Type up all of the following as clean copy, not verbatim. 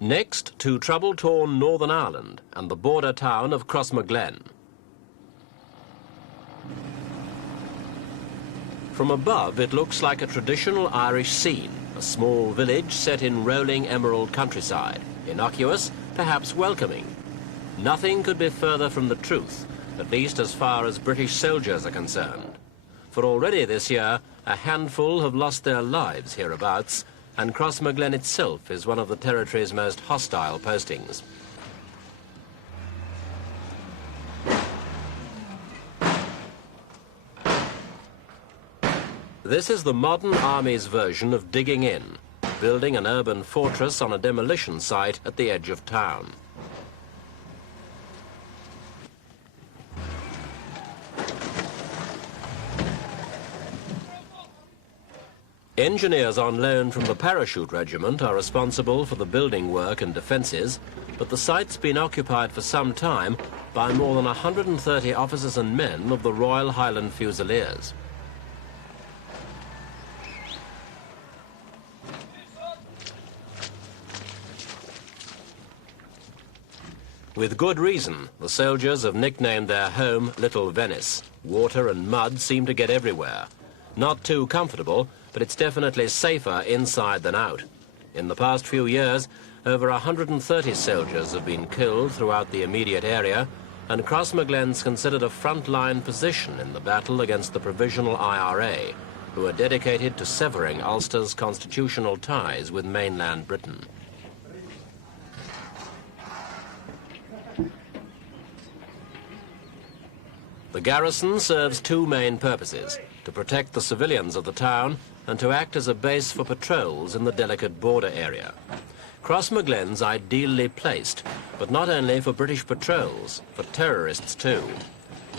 Next to trouble-torn Northern Ireland and the border town of Crossmaglen. From above, it looks like a traditional Irish scene, a small village set in rolling emerald countryside, innocuous, perhaps welcoming. Nothing could be further from the truth, at least as far as British soldiers are concerned. For already this year, a handful have lost their lives hereabouts, and Crossmaglen itself is one of the territory's most hostile postings. This is the modern army's version of digging in, building an urban fortress on a demolition site at the edge of town. Engineers on loan from the Parachute Regiment are responsible for the building work and defences, but the site's been occupied for some time by more than 130 officers and men of the Royal Highland Fusiliers. With good reason, the soldiers have nicknamed their home Little Venice. Water and mud seem to get everywhere. Not too comfortable, but it's definitely safer inside than out. In the past few years, over 130 soldiers have been killed throughout the immediate area, and Crossmaglen's considered a front-line position in the battle against the Provisional IRA, who are dedicated to severing Ulster's constitutional ties with mainland Britain. The garrison serves two main purposes: to protect the civilians of the town and to act as a base for patrols in the delicate border area. Crossmaglen's ideally placed, but not only for British patrols, for terrorists too.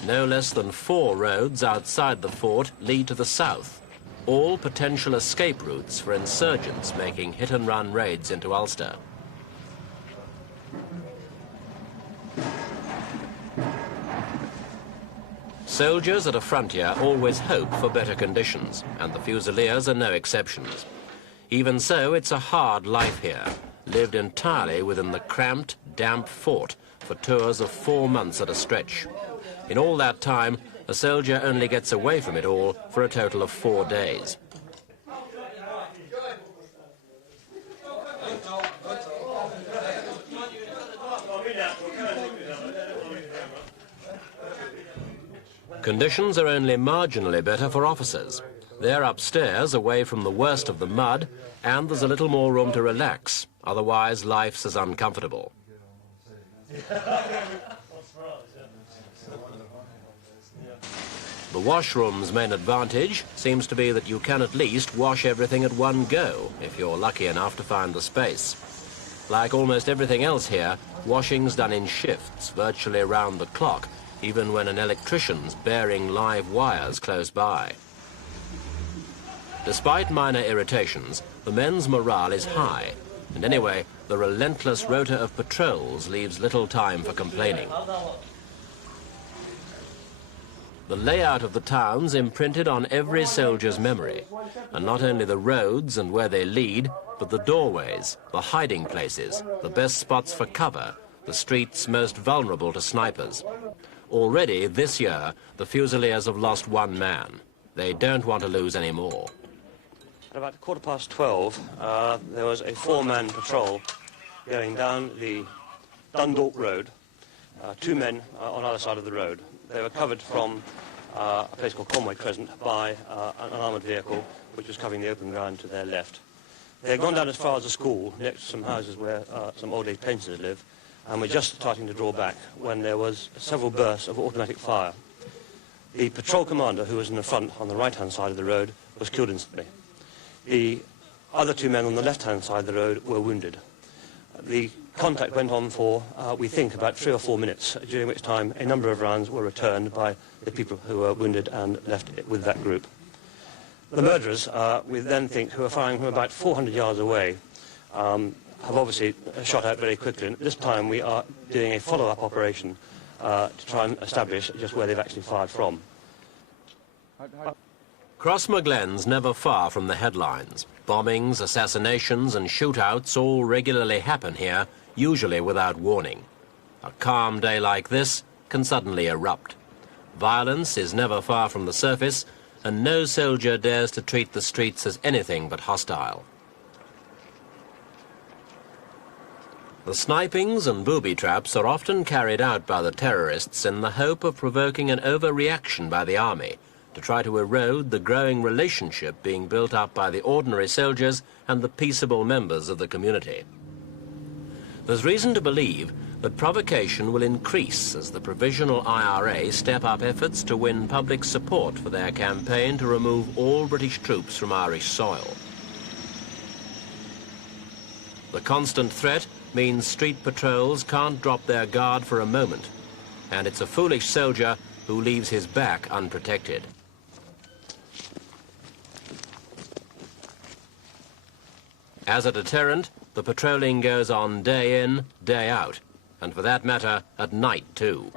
No less than 4 roads outside the fort lead to the south, all potential escape routes for insurgents making hit-and-run raids into Ulster. Soldiers at a frontier always hope for better conditions, and the Fusiliers are no exceptions. Even so, it's a hard life here, lived entirely within the cramped, damp fort for tours of 4 months at a stretch. In all that time, a soldier only gets away from it all for a total of 4 days. Conditions are only marginally better for officers. They're upstairs, away from the worst of the mud, and there's a little more room to relax. Otherwise, life's as uncomfortable. The washroom's main advantage seems to be that you can at least wash everything at one go, if you're lucky enough to find the space. Like almost everything else here, washing's done in shifts, virtually round the clock, even when an electrician's bearing live wires close by. Despite minor irritations, the men's morale is high, and anyway, the relentless rota of patrols leaves little time for complaining. The layout of the town's imprinted on every soldier's memory, and not only the roads and where they lead, but the doorways, the hiding places, the best spots for cover, the streets most vulnerable to snipers. Already, this year, the Fusiliers have lost 1 man. They don't want to lose any more. At about 12:15, there was a 4-man patrol going down the Dundalk Road, 2 men on either side of the road. They were covered from a place called Conway Crescent by an armoured vehicle which was covering the open ground to their left. They had gone down as far as a school next to some houses where some old age pensioners live, and were just starting to draw back when there was several bursts of automatic fire. The patrol commander, who was in the front on the right-hand side of the road, was killed instantly. The other 2 men on the left-hand side of the road were wounded. The contact went on for, we think, about 3 or 4 minutes, during which time a number of rounds were returned by the people who were wounded and left with that group. The murderers, we then think, who were firing from about 400 yards away, have obviously shot out very quickly, and at this time we are doing a follow-up operation to try and establish just where they've actually fired from. Crossmaglen's never far from the headlines. Bombings, assassinations and shootouts all regularly happen here, usually without warning. A calm day like this can suddenly erupt. Violence is never far from the surface, and no soldier dares to treat the streets as anything but hostile. The snipings and booby traps are often carried out by the terrorists in the hope of provoking an overreaction by the army, to try to erode the growing relationship being built up by the ordinary soldiers and the peaceable members of the community. There's reason to believe that provocation will increase as the Provisional IRA step up efforts to win public support for their campaign to remove all British troops from Irish soil. The constant threat means street patrols can't drop their guard for a moment, and it's a foolish soldier who leaves his back unprotected. As a deterrent, the patrolling goes on day in, day out, and for that matter, at night too.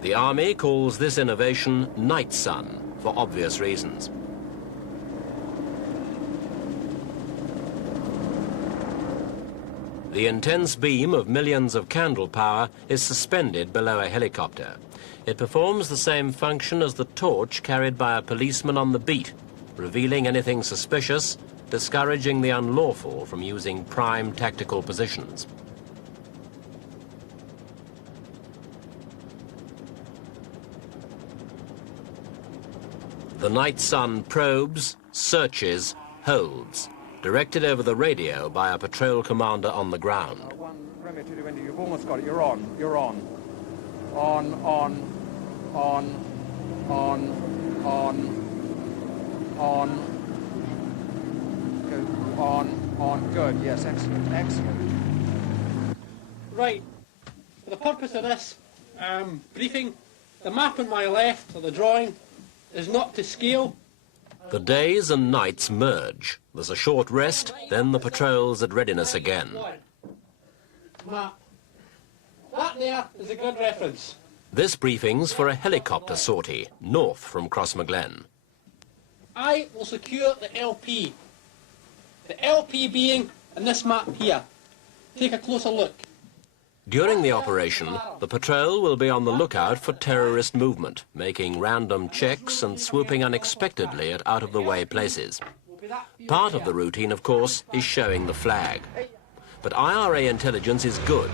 The army calls this innovation night sun, for obvious reasons. The intense beam of millions of candle power is suspended below a helicopter. It performs the same function as the torch carried by a policeman on the beat, revealing anything suspicious, discouraging the unlawful from using prime tactical positions. The night sun probes, searches, holds, directed over the radio by a patrol commander on the ground. One remedy to the window. You've almost got it. You're on. You're on. On, on, on, on, on, on. Good. Yes, excellent, excellent. Right. For the purpose of this briefing, the map on my left, or the drawing, is not to scale. The days and nights merge. There's a short rest, then the patrol's at readiness again. Map. That there is a good reference. This briefing's for a helicopter sortie, north from Crossmaglen. I will secure the LP. The LP being in this map here. Take a closer look. During the operation, the patrol will be on the lookout for terrorist movement, making random checks and swooping unexpectedly at out-of-the-way places. Part of the routine, of course, is showing the flag. But IRA intelligence is good,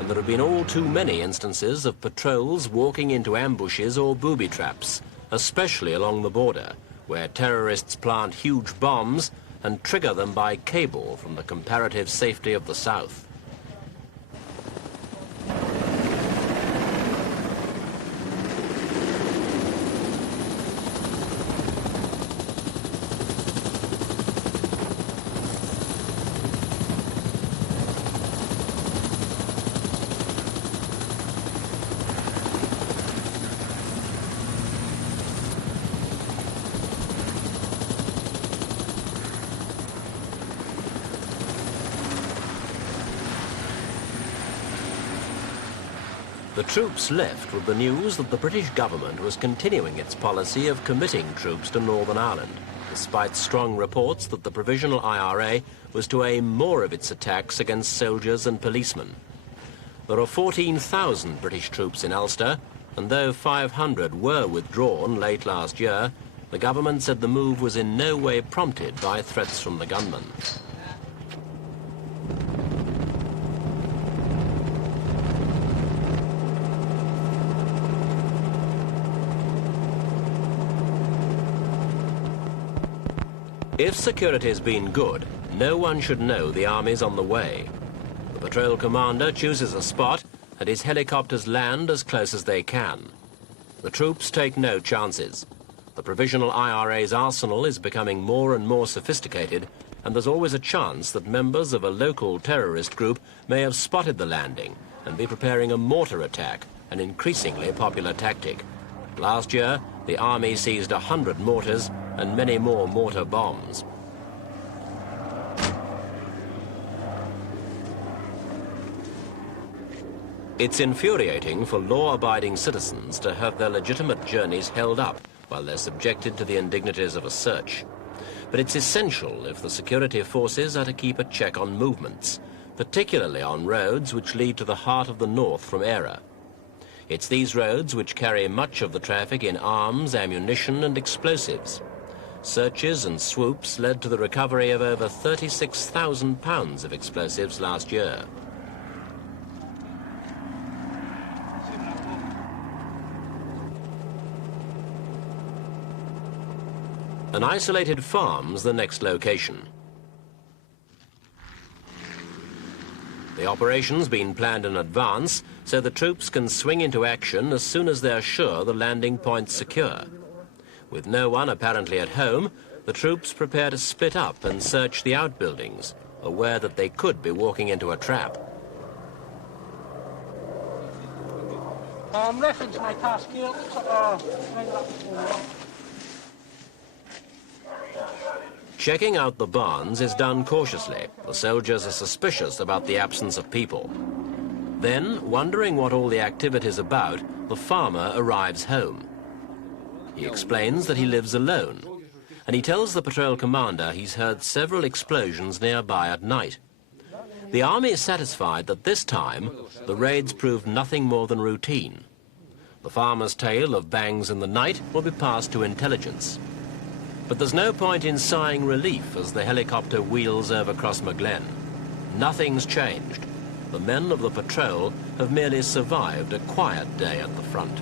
and there have been all too many instances of patrols walking into ambushes or booby traps, especially along the border, where terrorists plant huge bombs and trigger them by cable from the comparative safety of the south. The troops left with the news that the British government was continuing its policy of committing troops to Northern Ireland, despite strong reports that the Provisional IRA was to aim more of its attacks against soldiers and policemen. There are 14,000 British troops in Ulster, and though 500 were withdrawn late last year, the government said the move was in no way prompted by threats from the gunmen. If security's been good, no one should know the army's on the way. The patrol commander chooses a spot and his helicopters land as close as they can. The troops take no chances. The Provisional IRA's arsenal is becoming more and more sophisticated, and there's always a chance that members of a local terrorist group may have spotted the landing and be preparing a mortar attack, an increasingly popular tactic. Last year, the army seized 100 mortars and many more mortar bombs. It's infuriating for law-abiding citizens to have their legitimate journeys held up while they're subjected to the indignities of a search. But it's essential if the security forces are to keep a check on movements, particularly on roads which lead to the heart of the north from Eire. It's these roads which carry much of the traffic in arms, ammunition and explosives. Searches and swoops led to the recovery of over £36,000 of explosives last year. An isolated farm's the next location. The operation's been planned in advance, so the troops can swing into action as soon as they're sure the landing point's secure. With no one apparently at home, the troops prepare to split up and search the outbuildings, aware that they could be walking into a trap. Reference my task here. Checking out the barns is done cautiously. The soldiers are suspicious about the absence of people. Then, wondering what all the activity's about, the farmer arrives home. He explains that he lives alone, and he tells the patrol commander he's heard several explosions nearby at night. The army is satisfied that this time, the raids proved nothing more than routine. The farmer's tale of bangs in the night will be passed to intelligence. But there's no point in sighing relief as the helicopter wheels over Crossmaglen. Nothing's changed. The men of the patrol have merely survived a quiet day at the front.